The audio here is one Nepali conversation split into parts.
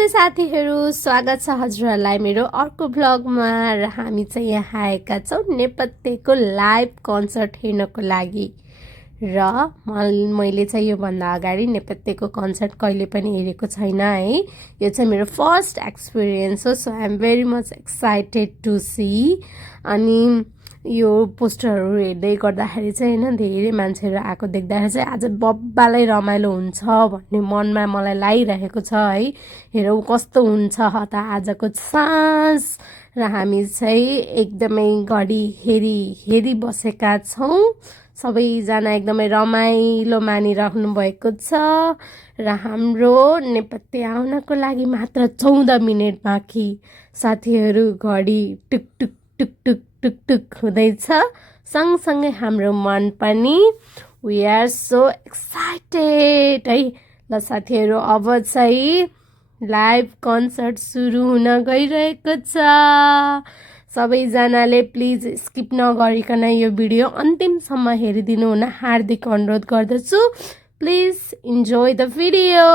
नमस्ते साथीहरू, स्वागत छ हजुरहरूलाई मेरो अर्को भ्लगमा। र हामी चाहिँ यहाँ आएका छौँ नेपथ्यको लाइभ कन्सर्ट हेर्नको लागि। र मैले चाहिँ योभन्दा अगाडि नेपथ्यको कन्सर्ट कहिले पनि हेरेको छैन है। यो चाहिँ मेरो फर्स्ट एक्सपिरियन्स हो, so I am very much excited to see. अनि यो पोस्टरहरू हेर्दै गर्दाखेरि चाहिँ होइन धेरै मान्छेहरू आएको देख्दाखेरि चाहिँ आज बब्बालै रमाइलो हुन्छ भन्ने मनमा मलाई लागिरहेको छ है। हेरौँ कस्तो हुन्छ त आजको साँझ। र हामी चाहिँ एकदमै घडी हेरी बसेका छौँ। सबैजना एकदमै रमाइलो मानिराख्नु भएको छ। र हाम्रो नेपथ्य आउनको लागि मात्र 14 मिनेट बाँकी। साथीहरू घडी टुक टुक टुक टुक टुक टुक हुँदैछ, सँगसँगै हाम्रो मन पनि। वी आर सो एक्साइटेड है। ल साथीहरू, अब चाहिँ लाइभ कन्सर्ट सुरु हुन गइरहेको छ। सबैजनाले प्लिज स्किप नगरिकन यो भिडियो अन्तिमसम्म हेरिदिनु हुन हार्दिक अनुरोध गर्दछु। Please enjoy the video.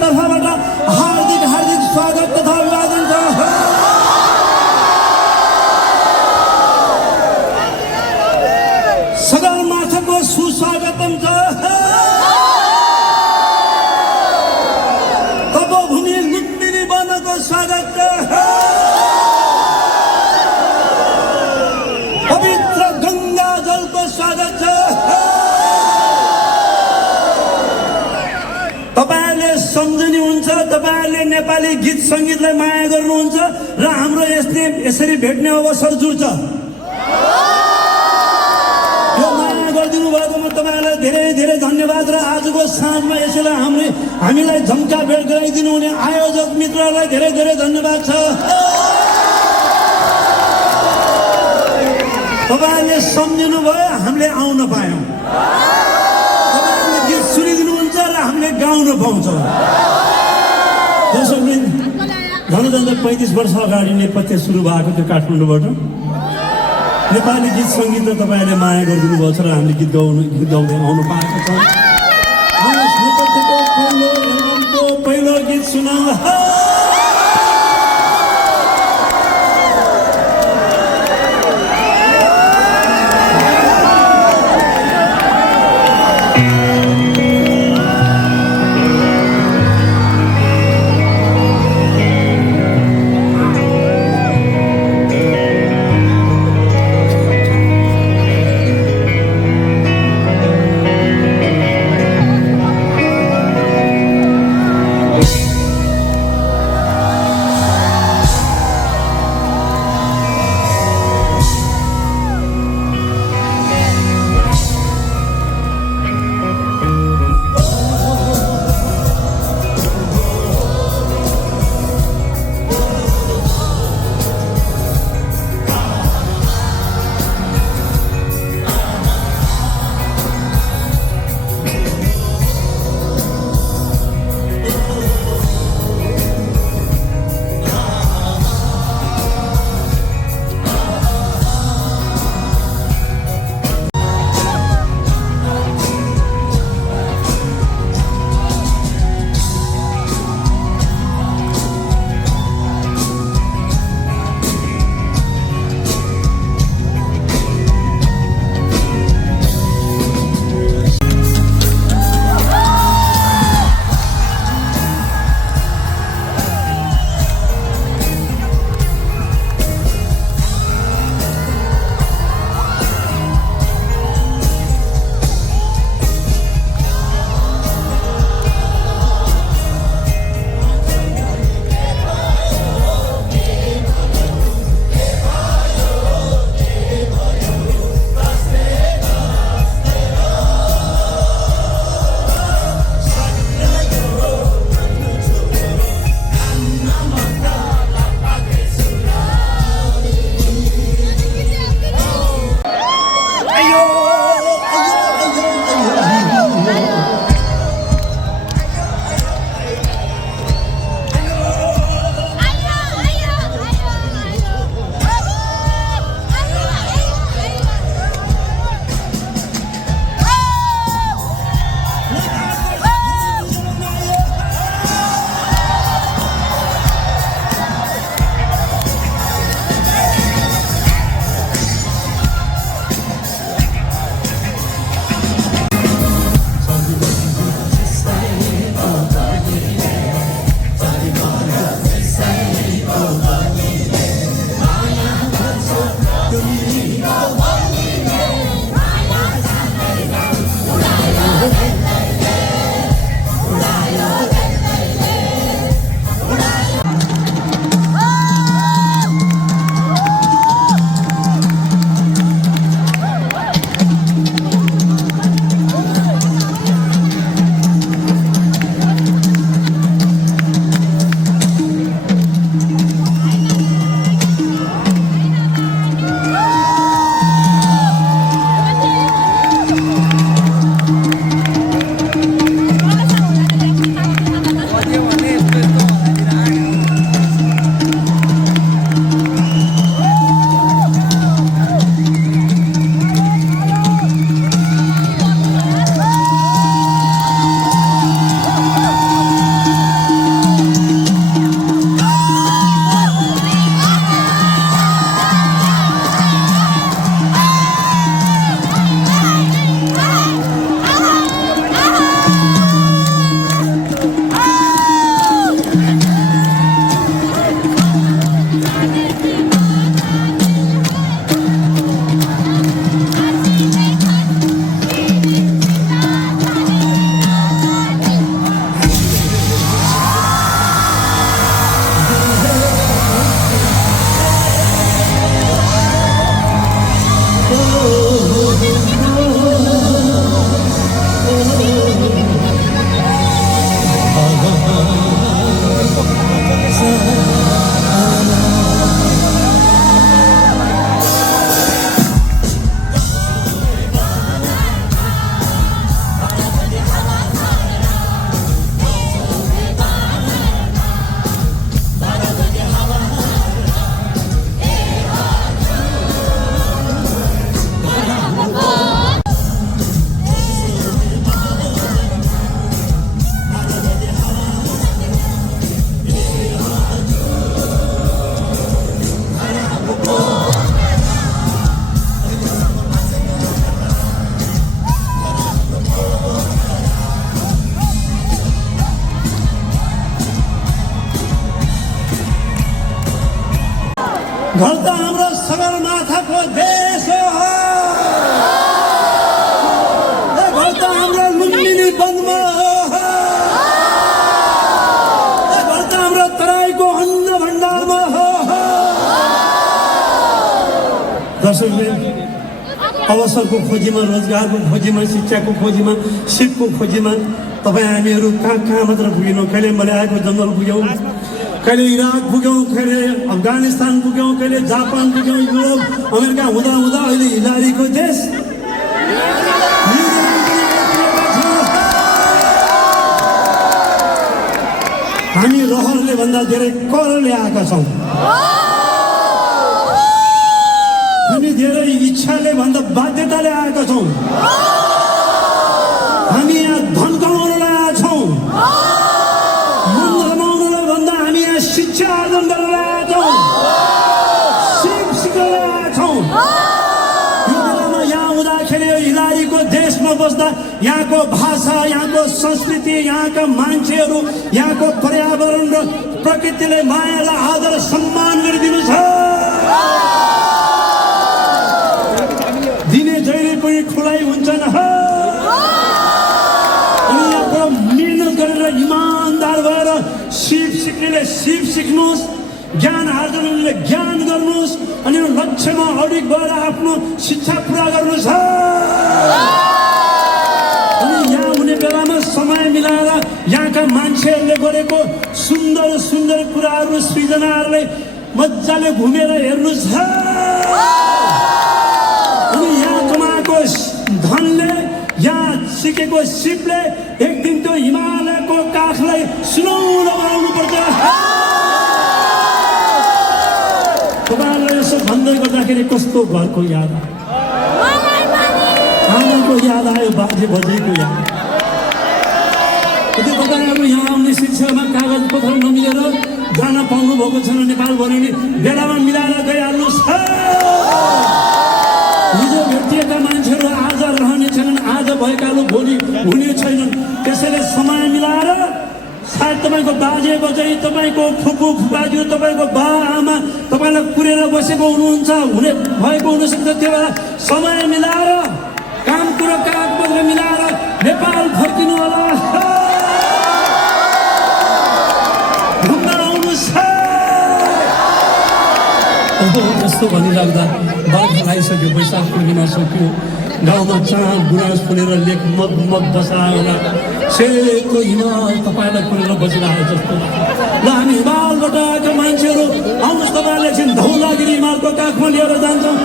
तर्फबाट हार्दिक हार्दिक स्वागत तथा अभिवादन छ। सगरमाथाको सुस्वागतम छ। तपोभूमि लुम्बिनी वनको स्वागत छ। पवित्र गङ्गा जलको स्वागत छ। तपाईहरुले सम्झनुहुन्छ, तपाईहरुले नेपाली गीत संगीतलाई माया गर्नुहुन्छ र हाम्रो यसरी भेट्ने अवसर जुर्छ। यो माया गरिदिनु भएकोमा तपाईहरुलाई धेरै धेरै धन्यवाद र आजको साँझमा यसैलाई हामीलाई झम्का भेट गराइदिनु हुने आयोजक मित्रहरूलाई धेरै धेरै धन्यवाद छ। तपाईहरुले सम्झिनु भयो, हामीले आउन पायौं। गीत सुनिदिनुहुन्छ र हामीले गाउन पाउँछौँ। दर्शकवृन्द, भन्नु 35 वर्ष अगाडि नेपथ्य सुरु भएको थियो काठमाडौँबाट। नेपाली गीत सङ्गीत र तपाईँहरूले माया गरिदिनु भएको छ र हामीले गीत गाउँदै आउनु पाएको छौँ। नेपथ्यको पहिलो गीत सुनाउँ। घर त हाम्रो सगरमाथाको देश हो, घर त हाम्रो लुम्बिनी वनमा हो, घर त हाम्रो तराईको अन्न भण्डारमा हो। दर्शकवृन्द, अवसरको खोजीमा, रोजगारको खोजीमा, शिक्षाको खोजीमा, सिपको खोजीमा तपाईँ हामीहरू कहाँ कहाँ मात्र पुगेनौँ। कहिले मल्याएको जङ्गल पुग्यौँ, कहिले इराक पुग्यौँ, कहिले अफगानिस्तान पुग्यौँ, कहिले जापान पुग्यौँ, युरोप अमेरिका हुँदा हुँदा अहिले हिलारीको देश हामी रहरले भन्दा धेरै करले आएका छौँ। हामी धेरै इच्छाले भन्दा बाध्यताले आएका छौँ। हामी यहाँ धन कमाउनलाई आएका छौँ, मन रमाउनलाई भन्दा हामी यहाँ शिक्षा आर्जन गरेर आएका छौँ, सिप सिक्नलाई आएका छौँ। यो बेलामा यहाँ हुँदाखेरि यो हिलारीको देशमा बस्दा यहाँको भाषा, यहाँको संस्कृति, यहाँका मान्छेहरू, यहाँको पर्यावरण र प्रकृतिले माया र आदर सम्मान गरिदिनु छ। दिने जहिले पनि ठुलाइ हुन्छन्। अनि यहाँबाट मिहिनेत गरेर इमान्दार भएर सिप सिक्नेले सिप सिक्नुहोस्, ज्ञान आर्जनले ज्ञान गर्नुहोस्, अनि लक्ष्यमा अडिग भएर आफ्नो शिक्षा पुरा गर्नुहोस्। अनि यहाँ हुने बेलामा समय मिलाएर यहाँका मान्छेहरूले गरेको सुन्दर सुन्दर कुराहरू, सृजनाहरूलाई मजाले घुमेर हेर्नुहोस्। अनि यहाँ कमाएको धनले, यहाँ सिकेको सिपले एक दिन त्यो हिमालयको काखलाई सुनौलो बनाउनुपर्छ। तपाईँहरूलाई यसो भन्दै गर्दाखेरि कस्तो घरको याद आयो, आमाको याद आयो, बाजे बजेको याद। यदि तपाईँहरू यहाँ आउने शिक्षामा कागज पत्र नमिलेर जान पाउनु भएको छैन नेपाल भन्यो भने बेलामा मिलाएर गइहाल्नुहोस्। हिजो भेटिएका मान्छेहरू आज रहने छैनन्, आज भएकाहरू भोलि हुने छैनन्। त्यसैले समय मिलाएर सायद तपाईँको बाजे बजै, तपाईँको फुपू फुपाज्यू, तपाईँको बा आमा तपाईँलाई कुरेर बसेको हुनुहुन्छ, हुने भएको हुनसक्छ। त्यो बेला समय मिलाएर, काम कुरो कागपत्र मिलाएर नेपाल फर्किनु होला, घुम्न आउनुहोस्। यस्तो भनिराख्दा बाघ आइसक्यो, वैशाख पूर्णिमा सक्यो, गाउँमा चाँद गुराँस फुलेर लेख मग मग बसाएर सेतो हिमाल तपाईँलाई फुलेर बसिरहेको जस्तो लाग्छ। ल हामी हिमालबाट आएका मान्छेहरू आउनुहोस्, तपाईँहरूले एकछिन धौलागिरी हिमालको काखमा लिएर जान्छौँ।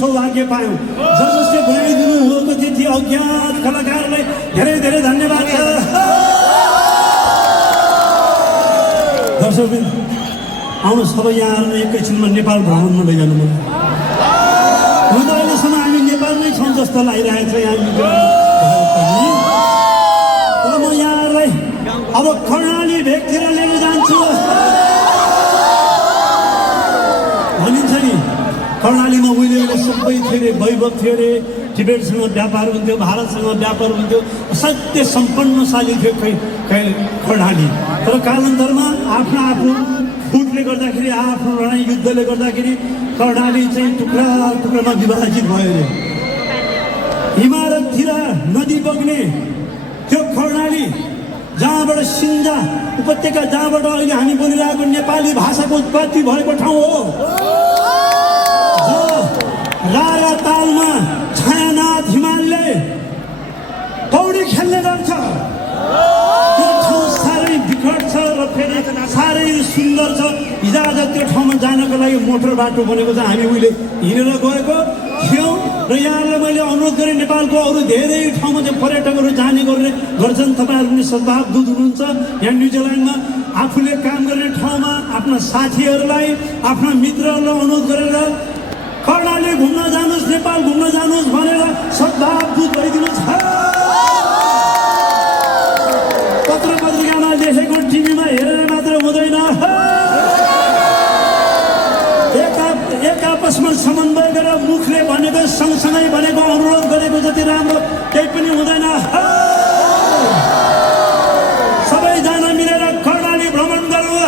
सौभाग्य पायौँ। जसले बनाइदिनु भएको त्यति अज्ञात कलाकारलाई धेरै धेरै धन्यवाद छ। दर्शकबिन आउनु सबै यहाँ एकैछिनमा नेपाल भ्रमणमा लैजानु पर्छ। अहिलेसम्म हामी नेपालमै जस्तो लागिरहेको छ यहाँ तर म यहाँहरूलाई अब कर्णाली भेगतिर लिएर जान्छु भनिन्छ नि कर्णालीमा उहिले सबै थियो अरे वैभव थियो अरे टिबेटसँग व्यापार हुन्थ्यो भारतसँग व्यापार हुन्थ्यो असाध्य सम्पन्नशाली थियो कर्णाली तर कालान्तरमा आफ्नो फुटले गर्दाखेरि आफ्नो लडाइँ युद्धले गर्दाखेरि कर्णाली चाहिँ टुक्रा टुक्रामा विभाजित भयो अरे हिमालयतिर नदी बग्ने त्यो कर्णाली जहाँबाट सिन्जा उपत्यका जहाँबाट अहिले हामी बोलिरहेको नेपाली भाषाको उत्पत्ति भएको ठाउँ हो रारा तालमा छायानाथ हिमालले पौडी खेल्ने गर्छ त्यो ठाउँ साह्रै विकट छ र फेरि साह्रै सुन्दर छ हिजोआज त्यो ठाउँमा जानको लागि मोटर बाटो बनेको छ हामी उहिले हिँडेर गएको थियौँ र यहाँलाई मैले अनुरोध गरेँ नेपालको अरू धेरै ठाउँमा चाहिँ पर्यटकहरू जाने गर्छन् तपाईँहरू पनि सद्भावदूत हुनुहुन्छ यहाँ न्युजिल्यान्डमा आफूले काम गर्ने ठाउँमा आफ्ना साथीहरूलाई आफ्ना मित्रहरूलाई अनुरोध गरेर कर्णाली घुम्न जानुहोस् नेपाल घुम्न जानुहोस् भनेर सद्भावदूत भइदिनुहोस् पत्र पत्रिकामा लेखेको टिभीमा हेरेर मात्र हुँदैन एक आपसमा समन्वय गरेर मुखले भनेको सँगसँगै भनेको अनुरोध गरेको जति राम्रो केही पनि हुँदैन सबैजना मिलेर कर्णाली भ्रमण गरौँ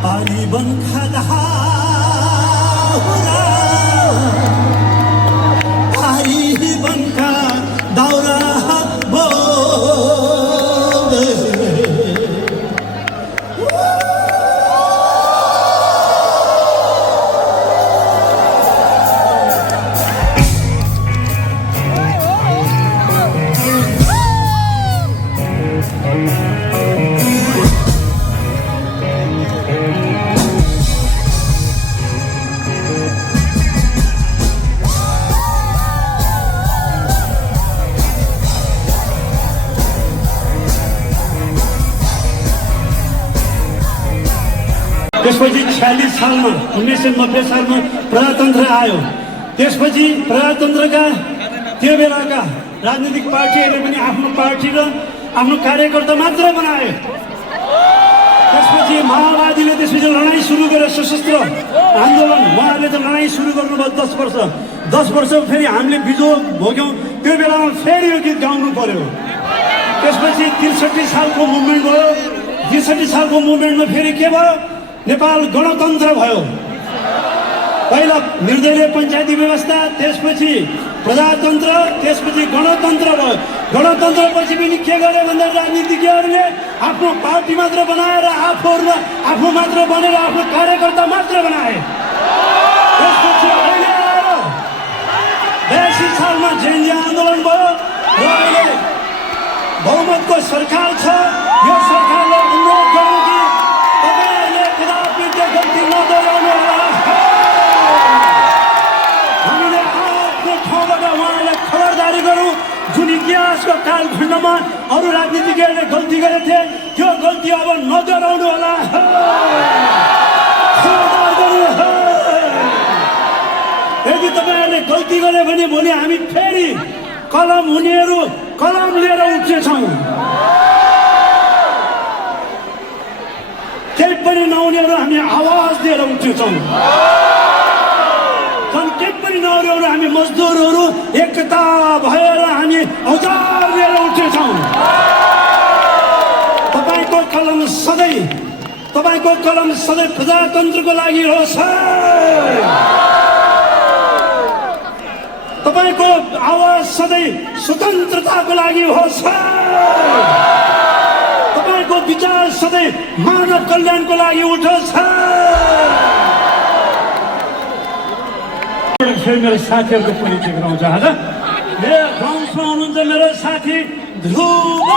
हरिवन खदा हरिवनका दाउरा त्यसपछि 46 सालमा 1990 सालमा प्रजातन्त्र आयो त्यसपछि प्रजातन्त्रका त्यो बेलाका राजनीतिक पार्टीहरूले पनि आफ्नो पार्टी र आफ्नो कार्यकर्ता मात्र बनायो त्यसपछि माओवादीले त्यसपछि लडाइँ सुरु गरे सशस्त्र आन्दोलन उहाँहरूले त लडाइँ सुरु गर्नुभयो 10 वर्ष फेरि हामीले बिजो भोग्यौँ त्यो बेलामा फेरि यो गीत गाउनु पर्यो त्यसपछि 63 सालको मुभमेन्ट भयो 63 सालको मुभमेन्टमा फेरि के भयो नेपाल गणतन्त्र भयो पहिला निर्दलीय पञ्चायती व्यवस्था त्यसपछि प्रजातन्त्र त्यसपछि गणतन्त्र भयो गणतन्त्रपछि पनि के गरे भन्दा राजनीतिज्ञहरूले आफ्नो पार्टी मात्र बनाएर आफू मात्र बनेर आफ्नो कार्यकर्ता मात्र बनाए त्यसपछि अहिले आएर 82 सालमा जेएनजी आन्दोलन भयो र अहिले बहुमतको सरकार छ यो सरकारले अनुरोध गर्यो कि तपाईहरुले कदापि त्यो गल्ती नगर्नु होला हामीले आफ्नो ठाउँबाट उहाँलाई खबरदारी गरौँ जुन इतिहासको कालखण्डमा अरू राजनीतिज्ञहरूले गल्ती गरेथे त्यो गल्ती अब नगराउनु होला यदि तपाईहरुले गल्ती गरे भने भोलि हामी फेरि कलम हुनेहरू कलम लिएर उठ्नेछौँ केही पनि नहुनेहरू हामी आवाज दिएर उठ्नेछौँ केही पनि नहुनेहरू हामी मजदुरहरू एकता भएर हामी औजार लिएर उठ्नेछौँ तपाईँको कलम सधैँ प्रजातन्त्रको लागि होस् तपाईको आवाज सधैँ स्वतन्त्रताको लागि होस् तपाईको विचार सधैँ मानव कल्याणको लागि उठोस् मेरो साथीहरूको परिचय गराउँछ आज मेरो गाउँमा हुनुहुन्छ मेरो साथी ध्रुव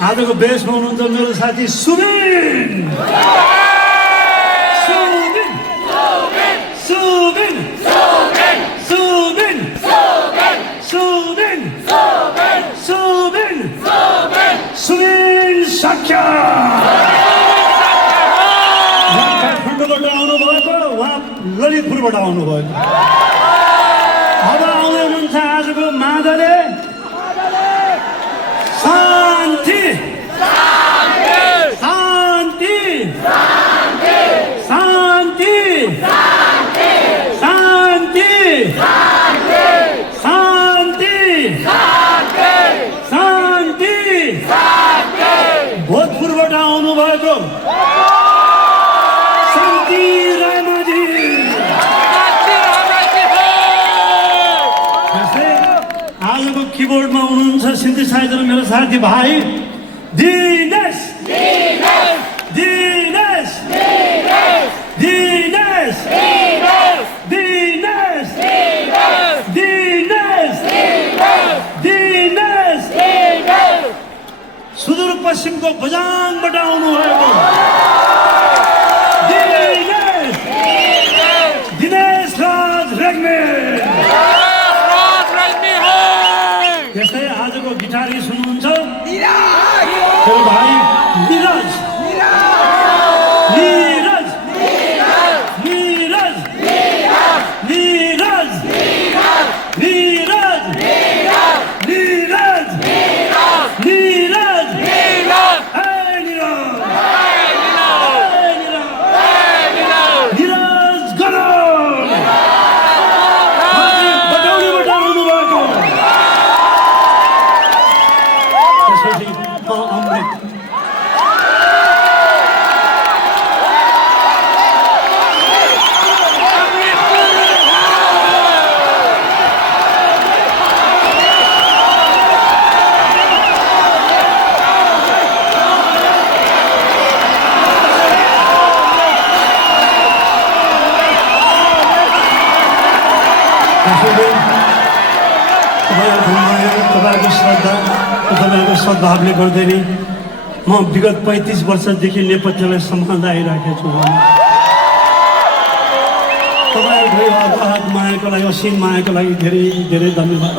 आजको बेसमा हुनुहुन्छ मेरो साथी सुबिन सुबिन सुबिन सुबिन सुबिन सुबिन सुबिन सक्या उहाँ काठमाडौँबाट आउनुभएको उहाँ ललितपुरबाट आउनुभएको अब आउँदै हुनुहुन्छ आजको माधवले शान्ति शान्ति शान्ति शान्ति शान्ति शान्ति भोजपुरबाट आउनुभएको शान्ति रायमाझी आजको किबोर्डमा हुनुहुन्छ सिन्थेसाइजर मेरो साथी भाइ दिनेश दिनेश दिनेश दिनेश दिनेश दिनेश सुदूरपश्चिमको बजाङबाट आउनुभएको दिनेश दिनेश राज रेग्मी त्यस्तै आजको गिटारिस्ट हुनुहुन्छ मेरो भाइ निरज निरज निरज निरज निरज निरज निरज निरज गणेश बटौलीबाट आउनुभएको अमृत तपाईँहरूको श्रद्धा तपाईँहरूको सद्भावले गर्दै नै म विगत 35 वर्षदेखि नेपथ्यलाई सम्हाल्दै आइरहेको छु तपाईँहरूको यो अगाध मायाको लागि असीम मायाको लागि धेरै धेरै धन्यवाद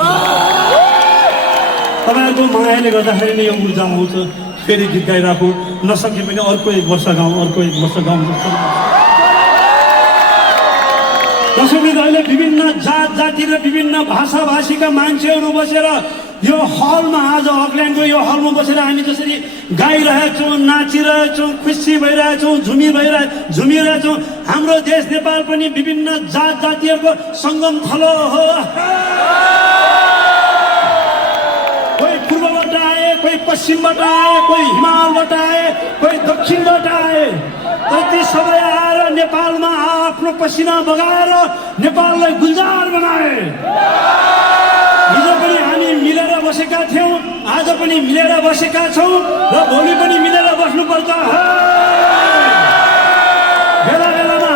तपाईँहरूको मायाले गर्दाखेरि नै यो ऊर्जा आउँछ फेरि गीत गाइरहेको नसके पनि अर्को एक वर्ष गाउँ जस्तो दर्शकवृन्द अहिले विभिन्न जात जाति र विभिन्न भाषा भाषीका मान्छेहरू बसेर यो हलमा आज अकल्यान्डको यो हलमा बसेर हामी जसरी गाइरहेछौँ नाचिरहेछौँ खुसी भइरहेछौँ झुमिरहेछौँ हाम्रो देश नेपाल पनि विभिन्न जात जातिहरूको सङ्गम थलो हो कोही पूर्वबाट आए कोही पश्चिमबाट आए कोही हिमालबाट आए कोही दक्षिणबाट आए तर ती सबै आएर नेपालमा आफ्नो पसिना बगाएर नेपाललाई गुलजार बनाए हिजो पनि हामी मिलेर बसेका थियौँ आज पनि मिलेर बसेका छौँ र भोलि पनि मिलेर बस्नुपर्छ बेला बेलामा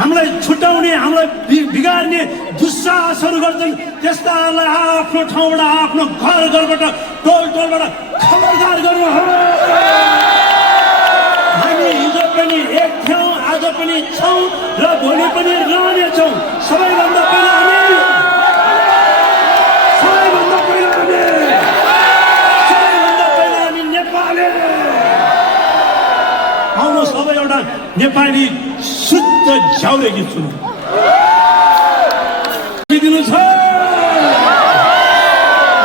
हामीलाई छुटाउने हामीलाई बिगार्ने दुस्साहसहरू गर्छन् त्यस्ताहरूलाई आफ्नो ठाउँबाट आफ्नो घरबाट टोलबाट खबरदार गर्नु हामी हिजो पनि एक थियौँ आज पनि छौँ र भोलि पनि रहनेछौँ सबैभन्दा पहिला हामी नेपाली आउनु सबै एउटा नेपाली शुद्ध झ्याउरे गीत सुनौ दिनु छ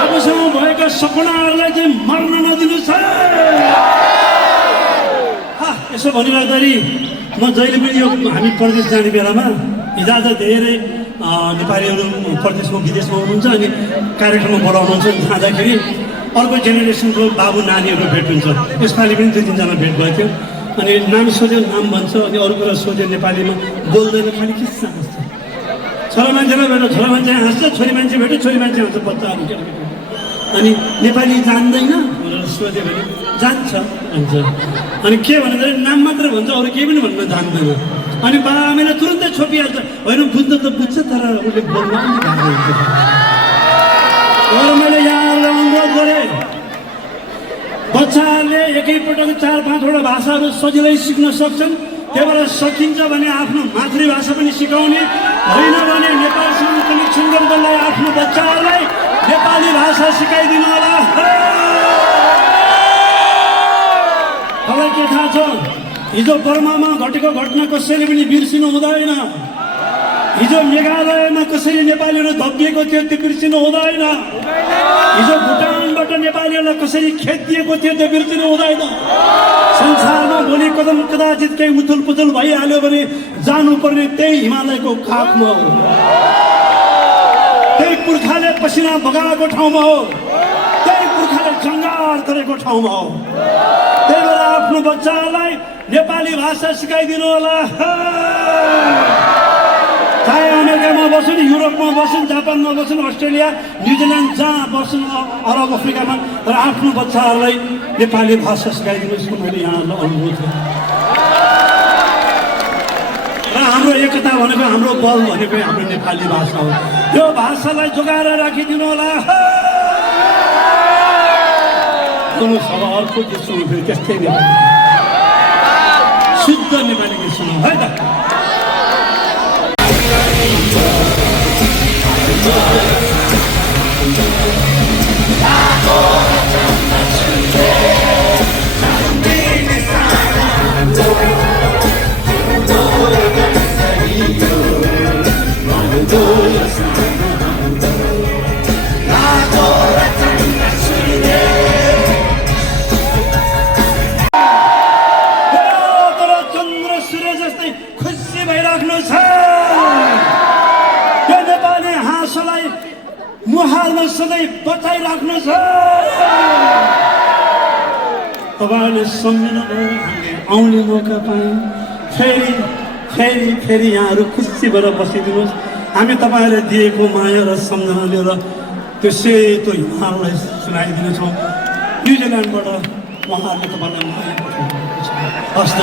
अबसम्म भएका सपनाहरूलाई चाहिँ मर्न नदिनु छ यसो भनिराख्दाखेरि म जहिले पनि यो हामी प्रदेश जाने बेलामा हिजो धेरै नेपालीहरू प्रदेशमा विदेशमा हुनुहुन्छ अनि कार्यक्रममा बोलाउनुहुन्छ जाँदाखेरि अर्को जेनेरेसनको बाबु नानीहरू भेट हुन्छ यसपालि पनि 2-3 जना भेट भएको थियो अनि नाम सोध्यो नाम भन्छ अनि अरू कुरा सोध्यो नेपालीमा बोल्दैन खालि किस्सा हाँस्छ छोरा मान्छेलाई भेट्यो छोरा मान्छे हाँस्छ छोरी मान्छे भेट्यो छोरी मान्छे हाँस्छ बच्चाहरू केटाकेटी अनि नेपाली जान्दैन भनेर सोध्यो भने जान्छ भन्छ अनि के भन्दा नाम मात्र भन्छ अरू केही पनि भन्न जान्दैन अनि बाबाआमाले तुरुन्तै छोपिहाल्छ होइन बुझ्न त बुझ्छ तर उसले बोल्न अलिक गाह्रो हुन्छ मैले यहाँहरूलाई अनुरोध गरेँ बच्चाहरूले एकैपटक 4-5वटा भाषाहरू सजिलै सिक्न सक्छन्। त्यही भएर सकिन्छ भने आफ्नो मातृभाषा पनि सिकाउने, होइन भने नेपालसँग कनेक्सन गर्नलाई आफ्नो बच्चाहरूलाई नेपाली भाषा सिकाइदिनु होला। तपाईँलाई के थाहा छ, हिजो बर्मामा घटेको घटना कसैले पनि बिर्सिनु हुँदैन। हिजो मेघालयमा कसरी नेपालीहरू धप्पिएको थियो त्यो बिर्सिनु हुँदैन। हिजो भुटानबाट नेपालीहरूलाई कसरी खेदिएको थियो त्यो बिर्सिनु हुँदैन। संसारमा भोलि कदम कदाचित केही उथुल पुथुल भइहाल्यो भने जानुपर्ने त्यही हिमालयको काखमा हो, त्यही पुर्खाले पसिना बगाएको ठाउँमा हो, त्यही पुर्खाले जङ्गाल गरेको ठाउँमा हो। त्यही भएर आफ्नो बच्चाहरूलाई नेपाली भाषा सिकाइदिनु होला। चाहे अमेरिकामा बस्छन्, युरोपमा बस्छन्, जापानमा बस्छन्, अस्ट्रेलिया, न्युजिल्यान्ड जहाँ बस्छन्, अरब अफ्रिकामा, तर आफ्नो बच्चाहरूलाई नेपाली भाषा सिकाइदिनुहोस् मैले यहाँहरूलाई अनुरोध गर्छु। र हाम्रो एकता भनेको, हाम्रो बल भनेको हाम्रो नेपाली भाषा हो। यो भाषालाई जोगाएर राखिदिनु होला। अब अर्को गीत सुन्नु फेरि त्यस्तै नेपाली, शुद्ध नेपाली गीत सुन्नु है त। मुहारमा सधैँ बचाइराख्नुहोस्। तपाईँहरूले सम्झिनुभयो, हामीले आउने मौका पायौँ। फेरि फेरि फेरि यहाँहरू खुसी भएर बसिदिनुहोस्। हामी तपाईँहरूले दिएको माया र सम्झना लिएर त्यो सेतो हिमाललाई सुनाइदिनेछौँ। न्युजिल्यान्डबाट उहाँहरूले तपाईँलाई माया पठाउनु भएको छ। हस् त।